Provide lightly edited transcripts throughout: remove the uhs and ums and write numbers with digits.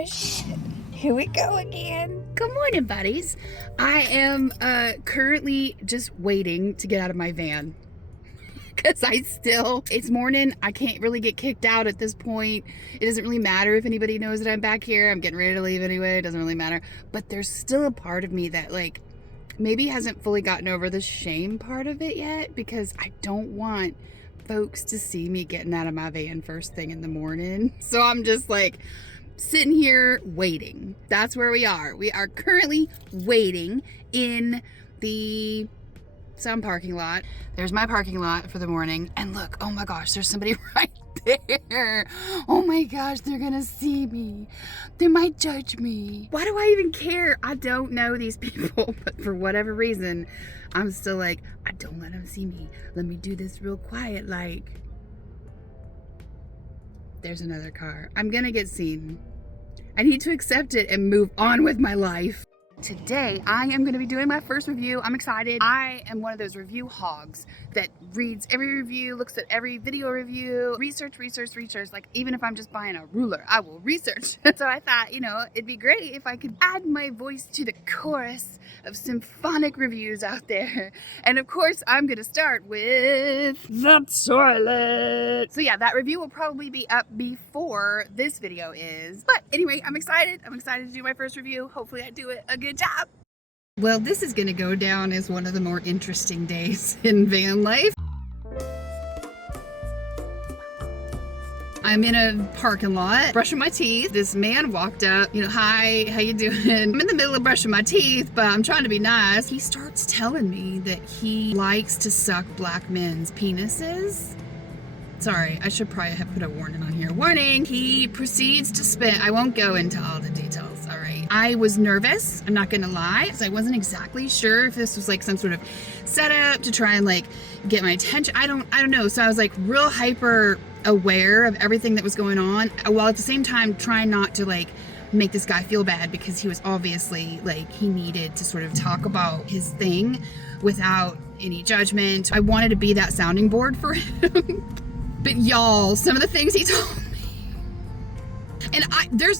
gosh. Here we go again. Good morning, buddies. I am currently just waiting to get out of my van. Because it's morning. I can't really get kicked out at this point. It doesn't really matter if anybody knows that I'm back here. I'm getting ready to leave anyway. It doesn't really matter. But there's still a part of me that like maybe hasn't fully gotten over the shame part of it yet, because I don't want folks to see me getting out of my van first thing in the morning. So I'm just like sitting here waiting. That's where we are. We are currently waiting in the some parking lot. There's my parking lot for the morning. And look, oh my gosh, there's somebody right there. Oh my gosh, they're gonna see me. They might judge me. Why do I even care? I don't know these people, but for whatever reason, I'm still like, I don't let them see me. Let me do this real quiet, like. There's another car. I'm gonna get seen. I need to accept it and move on with my life. Today, I am going to be doing my first review. I'm excited. I am one of those review hogs that reads every review, looks at every video review, research. Like, even if I'm just buying a ruler, I will research. So I thought, you know, it'd be great if I could add my voice to the chorus of symphonic reviews out there. And of course, I'm going to start with the toilet. So yeah, that review will probably be up before this video is. But anyway, I'm excited. I'm excited to do my first review. Hopefully I do it a good job. Well, this is going to go down as one of the more interesting days in van life. I'm in a parking lot, brushing my teeth. This man walked up, you know, hi, how you doing? I'm in the middle of brushing my teeth, but I'm trying to be nice. He starts telling me that he likes to suck black men's penises. Sorry, I should probably have put a warning on here. Warning! He proceeds to spit. I won't go into all the details, all right? I was nervous, I'm not gonna lie, because I wasn't exactly sure if this was like some sort of setup to try and like get my attention. I don't know. So I was like real hyper aware of everything that was going on, while at the same time trying not to like make this guy feel bad, because he was obviously like, he needed to sort of talk about his thing without any judgment. I wanted to be that sounding board for him. But y'all, some of the things he told me. And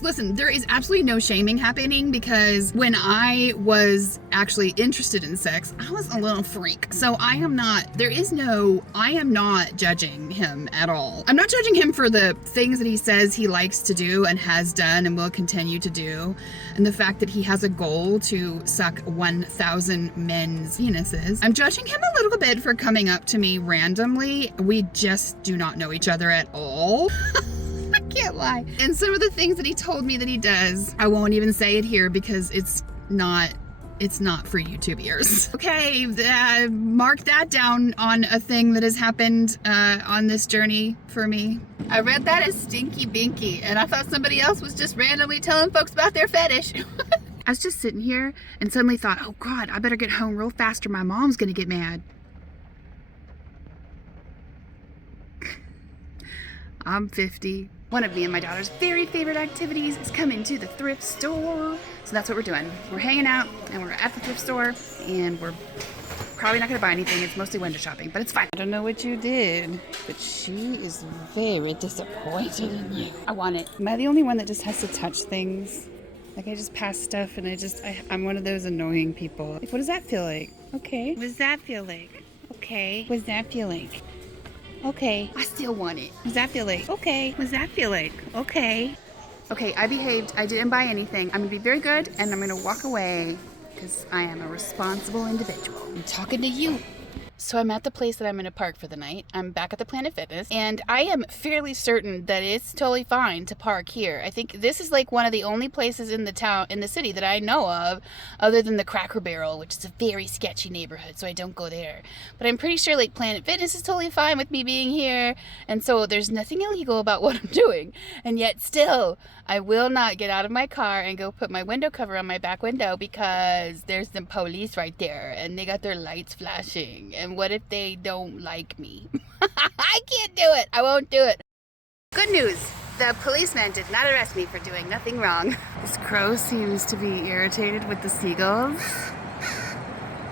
listen, there is absolutely no shaming happening, because when I was actually interested in sex, I was a little freak. So I am not judging him at all. I'm not judging him for the things that he says he likes to do and has done and will continue to do. And the fact that he has a goal to suck 1,000 men's penises. I'm judging him a little bit for coming up to me randomly. We just do not know each other at all. I can't lie. And some of the things that he told me that he does, I won't even say it here because it's not for YouTube ears. Okay, mark that down on a thing that has happened on this journey for me. I read that as stinky binky, and I thought somebody else was just randomly telling folks about their fetish. I was just sitting here and suddenly thought, oh God, I better get home real fast or my mom's gonna get mad. I'm 50. One of me and my daughter's very favorite activities is coming to the thrift store. So that's what we're doing. We're hanging out and we're at the thrift store, and we're probably not gonna buy anything. It's mostly window shopping, but it's fine. I don't know what you did, but she is very disappointed in you. I want it. Am I the only one that just has to touch things? Like I just pass stuff and I'm one of those annoying people. Like, what does that feel like? Okay. What does that feel like? Okay. What does that feel like? Okay. I still want it. What does that feel like? Okay. What does that feel like? Okay. Okay, I behaved. I didn't buy anything. I'm gonna be very good, and I'm gonna walk away because I am a responsible individual. I'm talking to you. So I'm at the place that I'm going to park for the night. I'm back at the Planet Fitness, and I am fairly certain that it's totally fine to park here. I think this is like one of the only places in the city that I know of, other than the Cracker Barrel, which is a very sketchy neighborhood, so I don't go there. But I'm pretty sure like Planet Fitness is totally fine with me being here, and so there's nothing illegal about what I'm doing. And yet still, I will not get out of my car and go put my window cover on my back window because there's the police right there, and they got their lights flashing. And what if they don't like me? I can't do it. I won't do it. Good news. The policeman did not arrest me for doing nothing wrong. This crow seems to be irritated with the seagulls.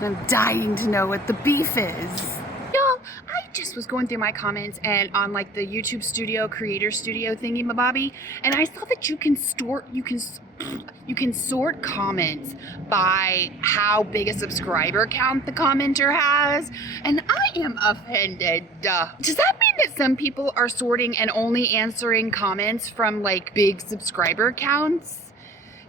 I'm dying to know what the beef is. Y'all, I just was going through my comments and on like the YouTube Studio, Creator Studio thingy mabobby, and I saw that you can sort comments by how big a subscriber count the commenter has, and I am offended. Does that mean that some people are sorting and only answering comments from like big subscriber counts?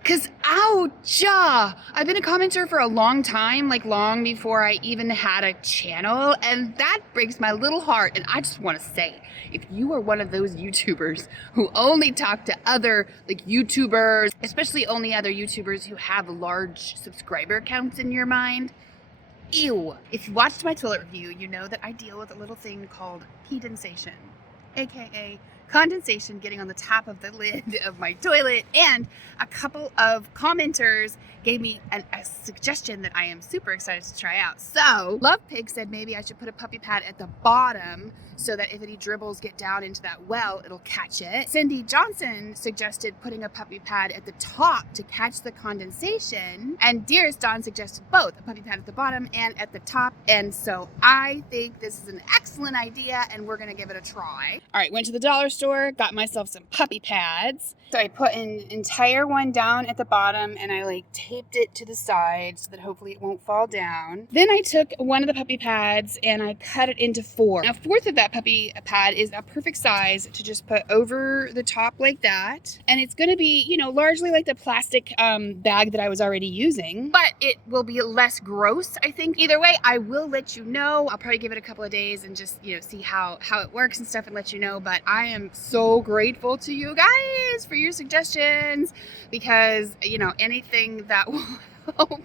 Cause ouch! I've been a commenter for a long time, like long before I even had a channel, and that breaks my little heart. And I just want to say, if you are one of those YouTubers who only talk to other like YouTubers, especially only other YouTubers who have large subscriber counts in your mind, ew. If you watched my toilet review, you know that I deal with a little thing called pedensation, aka condensation getting on the top of the lid of my toilet, and a couple of commenters gave me a suggestion that I am super excited to try out. So Love Pig said maybe I should put a puppy pad at the bottom so that if any dribbles get down into that well, it'll catch it. Cindy Johnson suggested putting a puppy pad at the top to catch the condensation, and Dearest Dawn suggested both, a puppy pad at the bottom and at the top. And so I think this is an excellent idea, and we're gonna give it a try. All right, went to the dollar store, got myself some puppy pads. So I put an entire one down at the bottom, and I like taped it to the side so that hopefully it won't fall down. Then I took one of the puppy pads and I cut it into 4. A fourth of that puppy pad is a perfect size to just put over the top like that. And it's gonna be, you know, largely like the plastic bag that I was already using, but it will be less gross, I think. Either way, I will let you know. I'll probably give it a couple of days and just, you know, see how it works and stuff and let you know. But I am so grateful to you guys for your suggestions, because, you know, anything that will help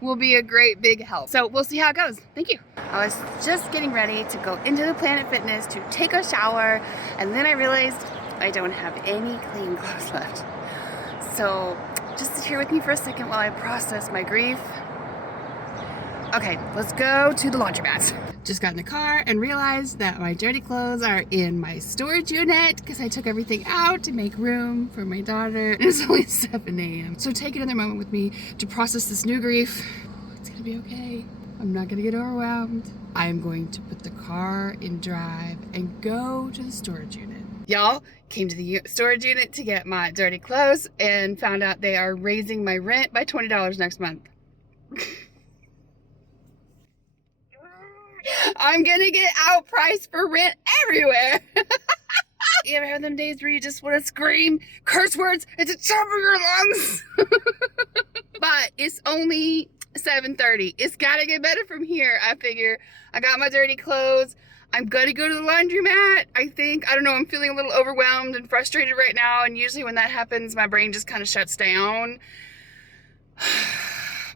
will be a great big help. So we'll see how it goes. Thank you. I was just getting ready to go into the Planet Fitness to take a shower, and then I realized I don't have any clean clothes left. So just sit here with me for a second while I process my grief. Okay, let's go to the laundromat. Just got in the car and realized that my dirty clothes are in my storage unit because I took everything out to make room for my daughter. And it's only 7 a.m. So take another moment with me to process this new grief. It's gonna be okay. I'm not gonna get overwhelmed. I'm going to put the car in drive and go to the storage unit. Y'all, came to the storage unit to get my dirty clothes and found out they are raising my rent by $20 next month. I'm gonna get outpriced for rent everywhere. You ever have them days where you just want to scream curse words at the top of your lungs? But it's only 7:30. It's gotta get better from here. I figure I got my dirty clothes. I'm gonna go to the laundromat. I don't know, I'm feeling a little overwhelmed and frustrated right now, and usually when that happens, my brain just kind of shuts down.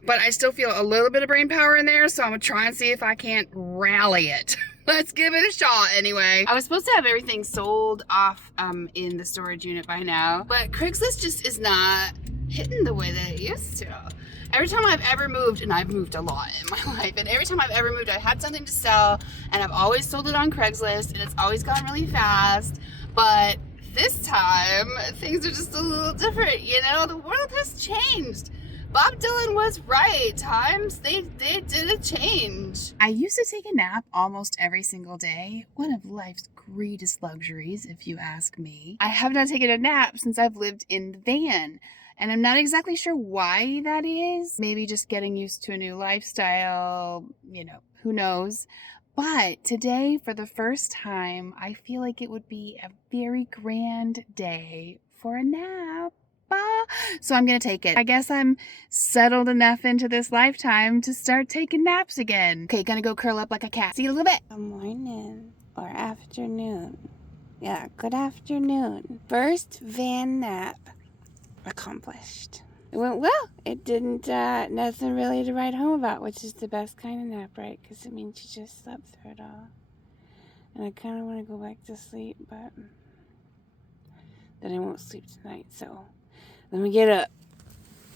But I still feel a little bit of brain power in there, so I'm gonna try and see if I can't rally it. Let's give it a shot anyway. I was supposed to have everything sold off in the storage unit by now, but Craigslist just is not hitting the way that it used to. Every time I've ever moved, and I've moved a lot in my life, and every time I've ever moved, I've had something to sell, and I've always sold it on Craigslist, and it's always gone really fast. But this time, things are just a little different, you know? The world has changed. Bob Dylan was right. Times, they did a change. I used to take a nap almost every single day. One of life's greatest luxuries, if you ask me. I have not taken a nap since I've lived in the van. And I'm not exactly sure why that is. Maybe just getting used to a new lifestyle, you know, who knows. But today, for the first time, I feel like it would be a very grand day for a nap. So I'm gonna take it. I guess I'm settled enough into this lifetime to start taking naps again. Okay, gonna go curl up like a cat. See you in a little bit. Good morning or afternoon. Yeah, good afternoon. First van nap accomplished. It went well. It didn't, nothing really to write home about, which is the best kind of nap, right? Because it means you just slept through it all. And I kind of want to go back to sleep, but then I won't sleep tonight, so let me get up.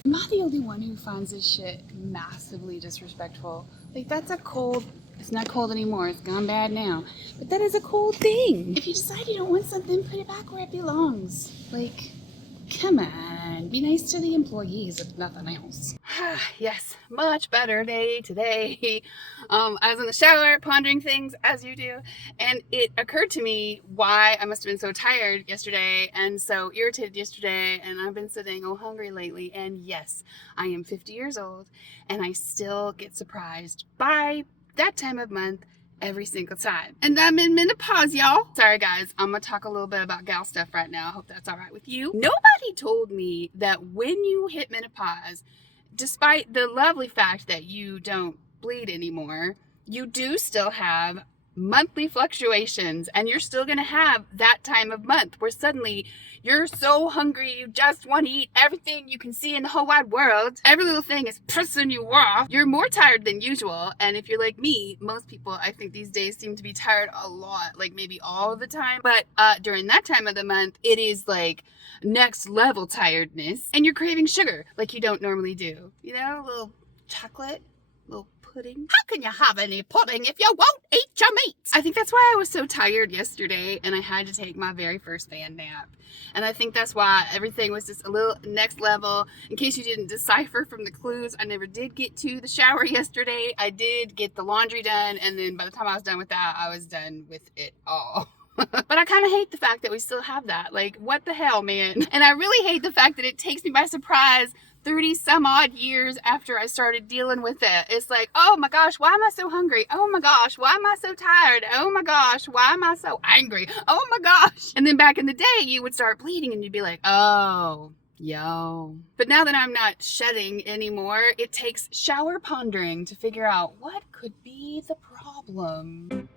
I'm not the only one who finds this shit massively disrespectful. Like, that's a cold, it's not cold anymore, it's gone bad now. But that is a cold thing. If you decide you don't want something, put it back where it belongs. Like, come on, be nice to the employees if nothing else. Yes, much better day today. I was in the shower pondering things as you do, and it occurred to me why I must have been so tired yesterday and so irritated yesterday, and I've been so dang hungry lately. And yes, I am 50 years old and I still get surprised by that time of month every single time. And I'm in menopause, y'all. Sorry guys, I'm gonna talk a little bit about gal stuff right now. I hope that's all right with you. Nobody told me that when you hit menopause, despite the lovely fact that you don't bleed anymore, you do still have monthly fluctuations, and you're still gonna have that time of month where suddenly you're so hungry you just want to eat everything you can see in the whole wide world. Every little thing is pissing you off. You're more tired than usual, and if you're like me, most people I think these days seem to be tired a lot, like maybe all the time, but during that time of the month it is like next level tiredness, and you're craving sugar like you don't normally do, you know, a little chocolate, little pudding. How can you have any pudding if you won't eat your meat? I think that's why I was so tired yesterday and I had to take my very first fan nap. And I think that's why everything was just a little next level. In case you didn't decipher from the clues, I never did get to the shower yesterday. I did get the laundry done, and then by the time I was done with that, I was done with it all. But I kind of hate the fact that we still have that. Like, what the hell, man? And I really hate the fact that it takes me by surprise 30 some odd years after I started dealing with it. It's like, oh my gosh, why am I so hungry? Oh my gosh, why am I so tired? Oh my gosh, why am I so angry? Oh my gosh. And then back in the day, you would start bleeding and you'd be like, oh, yo. But now that I'm not shedding anymore, it takes shower pondering to figure out what could be the problem.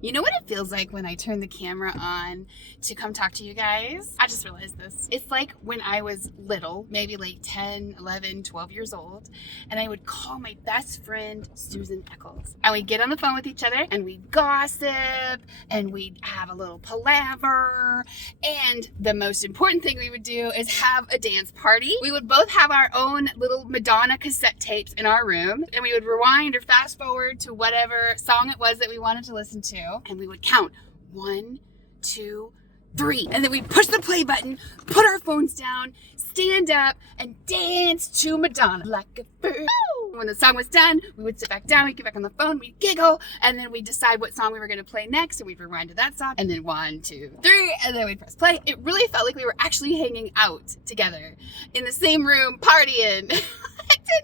You know what it feels like when I turn the camera on to come talk to you guys? I just realized this. It's like when I was little, maybe like 10, 11, 12 years old, and I would call my best friend Susan Eccles. And we'd get on the phone with each other and we'd gossip and we'd have a little palaver. And the most important thing we would do is have a dance party. We would both have our own little Madonna cassette tapes in our room, and we would rewind or fast forward to whatever song it was that we wanted to listen to. And we would count 1, 2, 3, and then we'd push the play button, put our phones down, stand up, and dance to Madonna like a bird. When the song was done, we would sit back down, we'd get back on the phone, we'd giggle, and then we'd decide what song we were going to play next, and we'd rewind to that song, and then 1, 2, 3, and then we'd press play. It really felt like we were actually hanging out together in the same room, partying at 10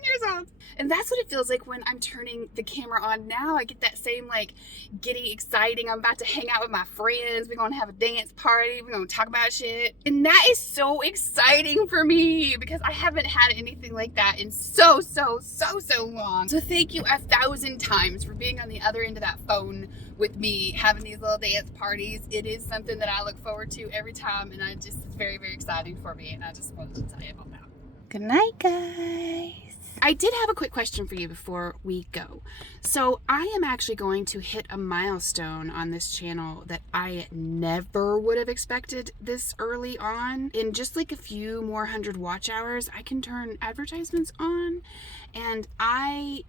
years old. And that's what it feels like when I'm turning the camera on now. I get that same like giddy, exciting, I'm about to hang out with my friends. We're going to have a dance party. We're going to talk about shit. And that is so exciting for me because I haven't had anything like that in so long. So thank you 1,000 times for being on the other end of that phone with me, having these little dance parties. It is something that I look forward to every time, and it's very, very exciting for me. And I just wanted to tell you about that. Good night, guys. I did have a quick question for you before we go. So I am actually going to hit a milestone on this channel that I never would have expected this early on. In just like a few more 100 watch hours, I can turn advertisements on, and I'm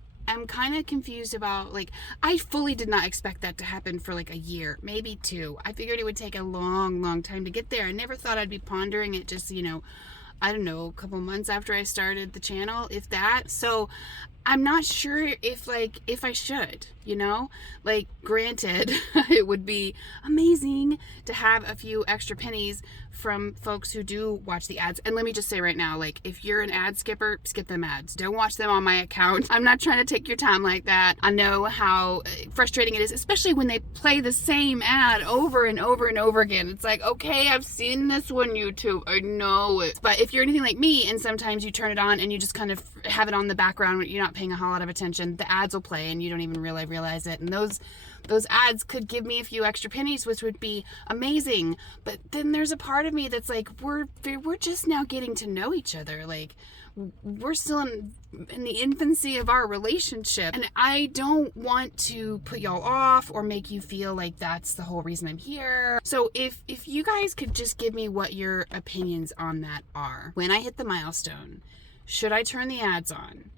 kind of confused about, like, I fully did not expect that to happen for like a year, maybe 2. I figured it would take a long time to get there. I never thought I'd be pondering it just, you know, I don't know, a couple months after I started the channel, if that. So I'm not sure if I should, you know, like, granted, it would be amazing to have a few extra pennies from folks who do watch the ads. And let me just say right now, like, if you're an ad skipper, skip them ads. Don't watch them on my account. I'm not trying to take your time like that. I know how frustrating it is, especially when they play the same ad over and over and over again. It's like, okay, I've seen this one, YouTube. I know it. But if you're anything like me, and sometimes you turn it on and you just kind of have it on the background, you're not paying a whole lot of attention, the ads will play and you don't even really realize it. And those ads could give me a few extra pennies, which would be amazing. But then there's a part of me that's like, we're just now getting to know each other. Like, we're still in the infancy of our relationship, and I don't want to put y'all off or make you feel like that's the whole reason I'm here. So if you guys could just give me what your opinions on that are. When I hit the milestone, should I turn the ads on?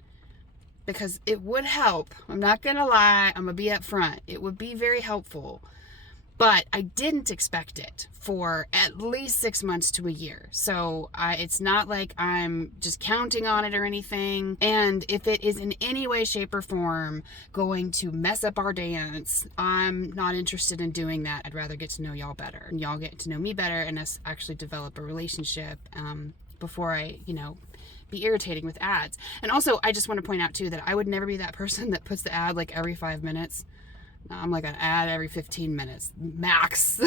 Because it would help. I'm not gonna lie, I'm gonna be up front. It would be very helpful. But I didn't expect it for at least 6 months to a year. So it's not like I'm just counting on it or anything. And if it is in any way, shape, or form going to mess up our dance, I'm not interested in doing that. I'd rather get to know y'all better. And y'all get to know me better and us actually develop a relationship before I, be irritating with ads. And also, I just want to point out too that I would never be that person that puts the ad like every 5 minutes. I'm like an ad every 15 minutes max.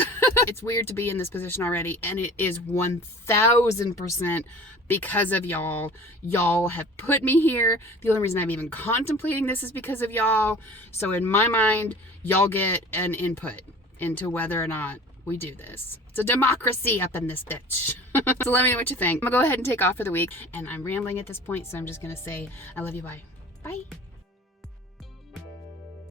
It's weird to be in this position already, and it is 1000% because of y'all. Y'all have put me here. The only reason I'm even contemplating this is because of y'all. So in my mind, y'all get an input into whether or not we do this. It's a democracy up in this bitch. So let me know what you think. I'm gonna go ahead and take off for the week, and I'm rambling at this point, so I'm just gonna say I love you. Bye.